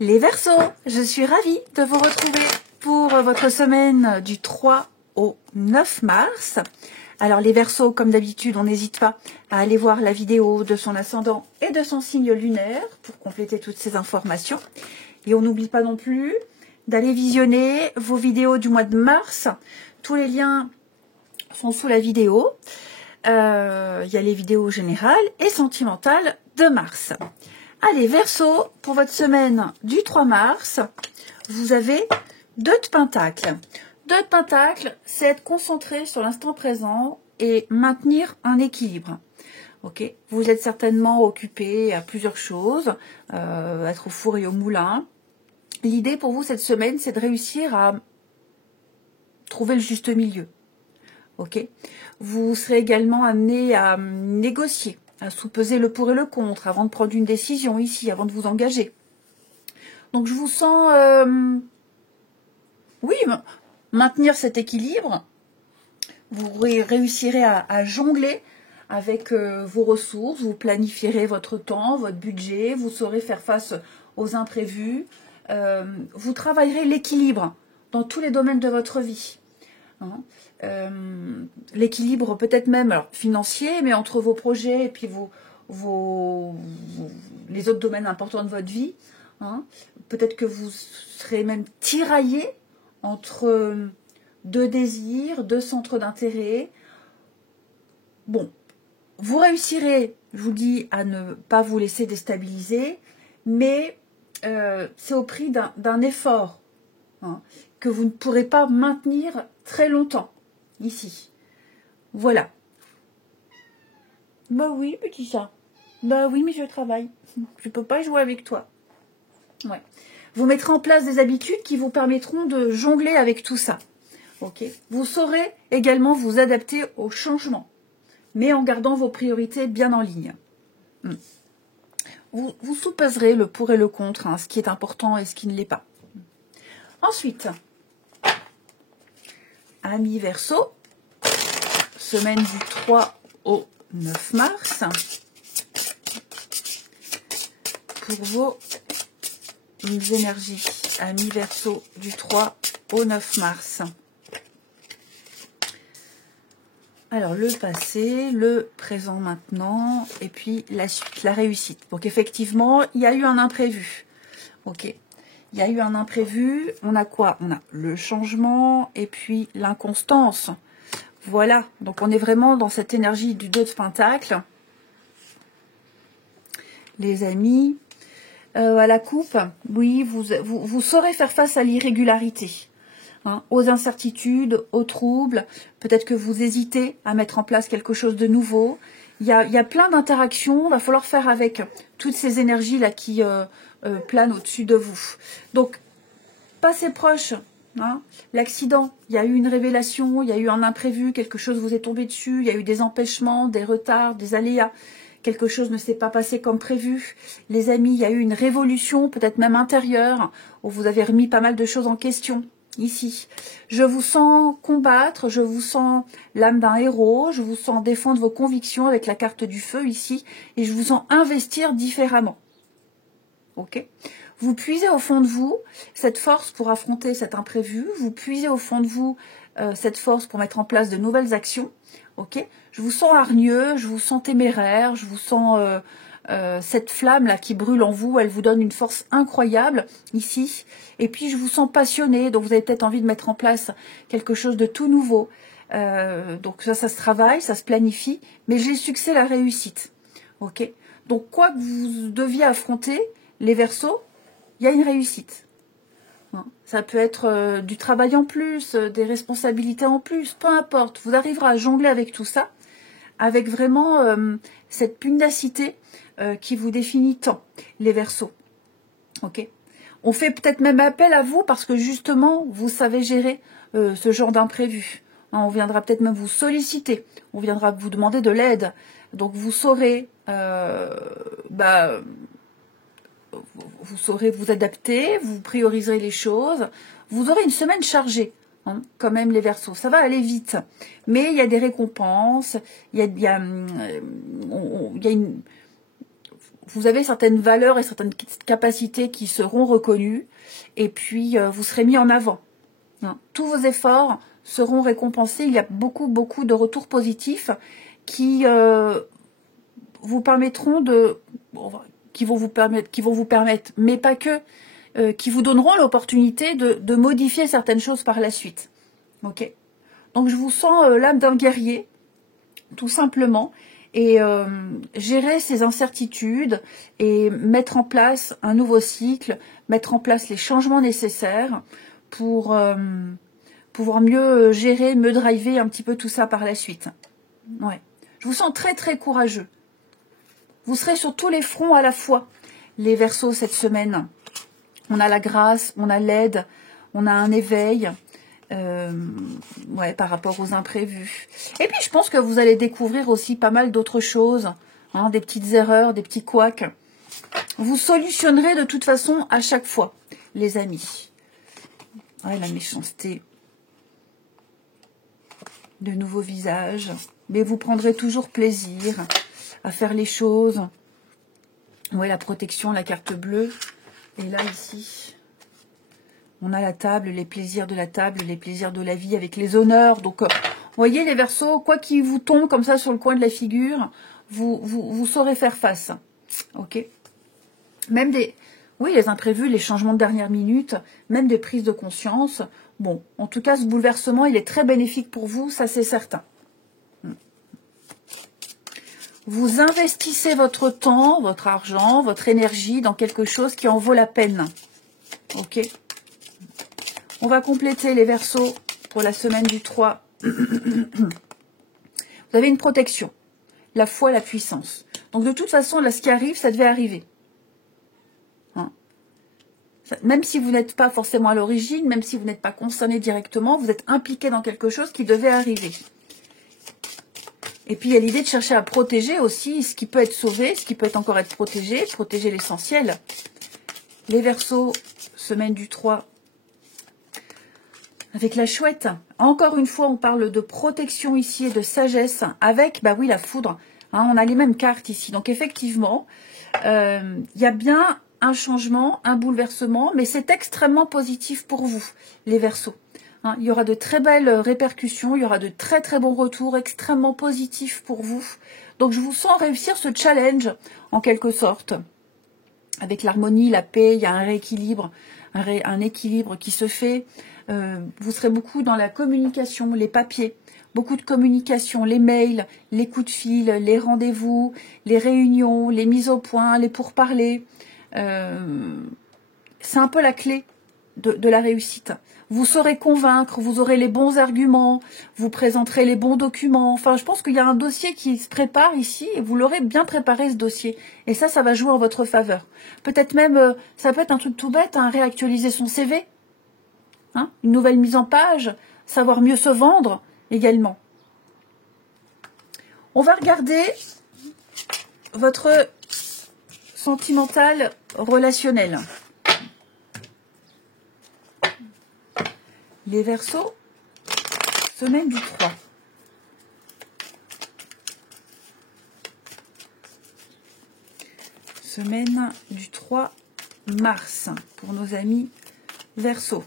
Les Verseaux, je suis ravie de vous retrouver pour votre semaine du 3 au 9 mars. Alors les Verseaux, comme d'habitude, on n'hésite pas à aller voir la vidéo de son ascendant et de son signe lunaire pour compléter toutes ces informations. Et on n'oublie pas non plus d'aller visionner vos vidéos du mois de mars. Tous les liens sont sous la vidéo. Il y a les vidéos générales et sentimentales de mars. Allez, Verseau, pour votre semaine du 3 mars, vous avez 2 de Pentacles. 2 de Pentacles, c'est être concentré sur l'instant présent et maintenir un équilibre. Ok, vous êtes certainement occupé à plusieurs choses, être au four et au moulin. L'idée pour vous cette semaine, c'est de réussir à trouver le juste milieu. Ok, vous serez également amené à négocier, à sous-peser le pour et le contre avant de prendre une décision ici, avant de vous engager. Donc je vous sens, oui, maintenir cet équilibre. Vous réussirez à jongler avec vos ressources, vous planifierez votre temps, votre budget, vous saurez faire face aux imprévus. Vous travaillerez l'équilibre dans tous les domaines de votre vie. Hein. L'équilibre peut-être même alors, financier, mais entre vos projets et puis les autres domaines importants de votre vie. Hein. Peut-être que vous serez même tiraillé entre 2 désirs, 2 centres d'intérêt. Bon, vous réussirez, je vous dis, à ne pas vous laisser déstabiliser, mais c'est au prix d'un effort hein, que vous ne pourrez pas maintenir très longtemps, ici. Voilà. Bah oui, petit chat. Bah oui, mais je travaille. Je peux pas jouer avec toi. Ouais. Vous mettrez en place des habitudes qui vous permettront de jongler avec tout ça. Ok. Vous saurez également vous adapter aux changements, mais en gardant vos priorités bien en ligne. Vous sous-peserez le pour et le contre, hein, ce qui est important et ce qui ne l'est pas. Ensuite, amis Verseau, semaine du 3 au 9 mars, pour vos énergies, amis Verseau, du 3 au 9 mars. Alors, le passé, le présent maintenant, et puis la suite, la réussite. Donc, effectivement, il y a eu un imprévu. Ok. Il y a eu un imprévu. On a quoi? On a le changement et puis l'inconstance. Voilà. Donc, on est vraiment dans cette énergie du 2 de Pentacle. Les amis, à la coupe, oui, vous saurez faire face à l'irrégularité. Hein, aux incertitudes, aux troubles, peut-être que vous hésitez à mettre en place quelque chose de nouveau. Il y a plein d'interactions, il va falloir faire avec toutes ces énergies-là qui planent au-dessus de vous. Donc, passez proche, hein, l'accident, il y a eu une révélation, il y a eu un imprévu, quelque chose vous est tombé dessus, il y a eu des empêchements, des retards, des aléas. Quelque chose ne s'est pas passé comme prévu. Les amis, il y a eu une révolution, peut-être même intérieure, où vous avez remis pas mal de choses en question. Ici, je vous sens combattre, je vous sens l'âme d'un héros, je vous sens défendre vos convictions avec la carte du feu ici, et je vous sens investir différemment. Ok ? Vous puisez au fond de vous cette force pour affronter cet imprévu, vous puisez au fond de vous cette force pour mettre en place de nouvelles actions. Ok ? Je vous sens hargneux, je vous sens téméraire, je vous sens cette flamme-là qui brûle en vous, elle vous donne une force incroyable ici. Et puis je vous sens passionné, donc vous avez peut-être envie de mettre en place quelque chose de tout nouveau. Donc ça se travaille, ça se planifie, mais j'ai le succès, la réussite. Ok ? Donc quoi que vous deviez affronter, les Verseaux, il y a une réussite. Ça peut être du travail en plus, des responsabilités en plus, peu importe. Vous arriverez à jongler avec tout ça, avec vraiment cette pugnacité qui vous définit tant, les Verseaux. Ok. On fait peut-être même appel à vous parce que justement, vous savez gérer ce genre d'imprévu. On viendra peut-être même vous solliciter, on viendra vous demander de l'aide. Donc vous saurez, vous saurez vous adapter, vous prioriserez les choses. Vous aurez une semaine chargée, hein, quand même les Verseaux. Ça va aller vite, mais il y a des récompenses, il y a une vous avez certaines valeurs et certaines capacités qui seront reconnues, et puis vous serez mis en avant. Hein. Tous vos efforts seront récompensés. Il y a beaucoup de retours positifs qui vous permettront qui vont vous permettre, mais pas que, qui vous donneront l'opportunité de modifier certaines choses par la suite. Ok. Donc je vous sens l'âme d'un guerrier, tout simplement, et gérer ces incertitudes et mettre en place un nouveau cycle, mettre en place les changements nécessaires pour pouvoir mieux gérer, mieux driver un petit peu tout ça par la suite. Ouais. Je vous sens très courageux. Vous serez sur tous les fronts à la fois, les Verseaux, cette semaine. On a la grâce, on a l'aide, on a un éveil, ouais, par rapport aux imprévus. Et puis, je pense que vous allez découvrir aussi pas mal d'autres choses, hein, des petites erreurs, des petits couacs. Vous solutionnerez de toute façon à chaque fois, les amis. Ouais, la méchanceté. De nouveaux visages. Mais vous prendrez toujours plaisir à faire les choses. Ouais, la protection, la carte bleue. Et là, ici, on a la table, les plaisirs de la table, les plaisirs de la vie avec les honneurs. Donc, vous voyez, les Verseaux, quoi qu'il vous tombe comme ça sur le coin de la figure, vous saurez faire face. Ok. Même oui, les imprévus, les changements de dernière minute, même des prises de conscience. Bon, en tout cas, ce bouleversement, il est très bénéfique pour vous, ça c'est certain. Vous investissez votre temps, votre argent, votre énergie dans quelque chose qui en vaut la peine. Ok. On va compléter les Verseaux pour la semaine du 3. Vous avez une protection, la foi, la puissance. Donc de toute façon, là, ce qui arrive, ça devait arriver. Hein. Même si vous n'êtes pas forcément à l'origine, même si vous n'êtes pas concerné directement, vous êtes impliqué dans quelque chose qui devait arriver. Et puis, il y a l'idée de chercher à protéger aussi ce qui peut être sauvé, ce qui peut encore être protégé, protéger l'essentiel. Les Verseaux, semaine du 3, avec la chouette. Encore une fois, on parle de protection ici et de sagesse avec, bah oui, la foudre. Hein, on a les mêmes cartes ici. Donc, effectivement, il y a bien un changement, un bouleversement, mais c'est extrêmement positif pour vous, les Verseaux. Hein, il y aura de très belles répercussions, il y aura de très bons retours, extrêmement positifs pour vous. Donc, je vous sens réussir ce challenge, en quelque sorte. Avec l'harmonie, la paix, il y a un rééquilibre, un équilibre qui se fait. Vous serez beaucoup dans la communication, les papiers, beaucoup de communication, les mails, les coups de fil, les rendez-vous, les réunions, les mises au point, les pourparlers. C'est un peu la clé de la réussite. Vous saurez convaincre, vous aurez les bons arguments, vous présenterez les bons documents. Enfin, je pense qu'il y a un dossier qui se prépare ici et vous l'aurez bien préparé, ce dossier. Et ça va jouer en votre faveur. Peut-être même, ça peut être un truc tout bête, hein, réactualiser son CV. Hein, une nouvelle mise en page, savoir mieux se vendre également. On va regarder votre sentimental relationnel. Les Verseaux, semaine du 3. Semaine du 3 mars pour nos amis Verseaux.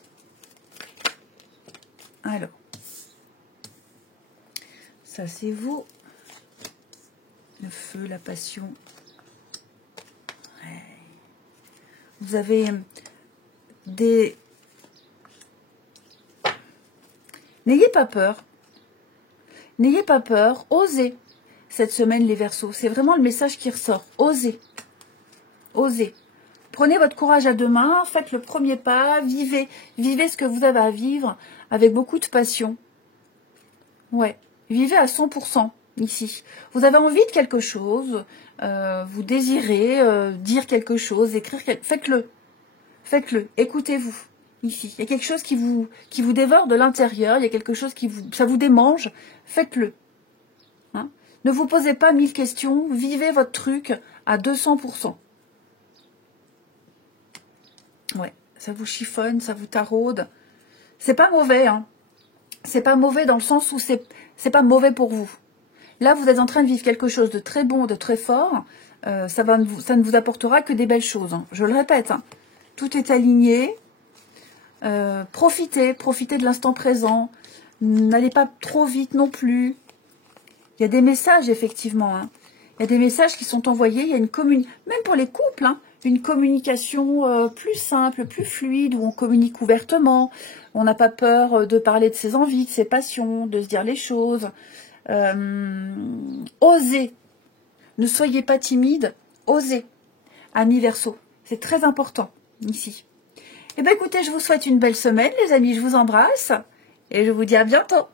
Alors, ça c'est vous. Le feu, la passion. Ouais. Vous avez des... N'ayez pas peur. N'ayez pas peur. Osez. Cette semaine, les Verseaux. C'est vraiment le message qui ressort. Osez. Osez. Prenez votre courage à deux mains. Faites le premier pas. Vivez. Vivez ce que vous avez à vivre avec beaucoup de passion. Ouais. Vivez à 100% ici. Vous avez envie de quelque chose. Vous désirez dire quelque chose. Écrire. Faites-le. Faites-le. Écoutez-vous. Ici, il y a quelque chose qui vous dévore de l'intérieur, il y a quelque chose ça vous démange, faites-le. Hein? Ne vous posez pas 1000 questions, vivez votre truc à 200%. Ouais, ça vous chiffonne, ça vous taraude. C'est pas mauvais, hein. C'est pas mauvais dans le sens où c'est pas mauvais pour vous. Là, vous êtes en train de vivre quelque chose de très bon, de très fort, ça ne vous apportera que des belles choses. Hein. Je le répète, hein. Tout est aligné. Profitez de l'instant présent. N'allez pas trop vite non plus. Il y a des messages, effectivement. Hein. Il y a des messages qui sont envoyés. Il y a une communication, même pour les couples, hein, une communication plus simple, plus fluide, où on communique ouvertement. On n'a pas peur de parler de ses envies, de ses passions, de se dire les choses. Osez. Ne soyez pas timide. Osez. Amis Verseau. C'est très important ici. Eh bien, écoutez, je vous souhaite une belle semaine, les amis. Je vous embrasse et je vous dis à bientôt.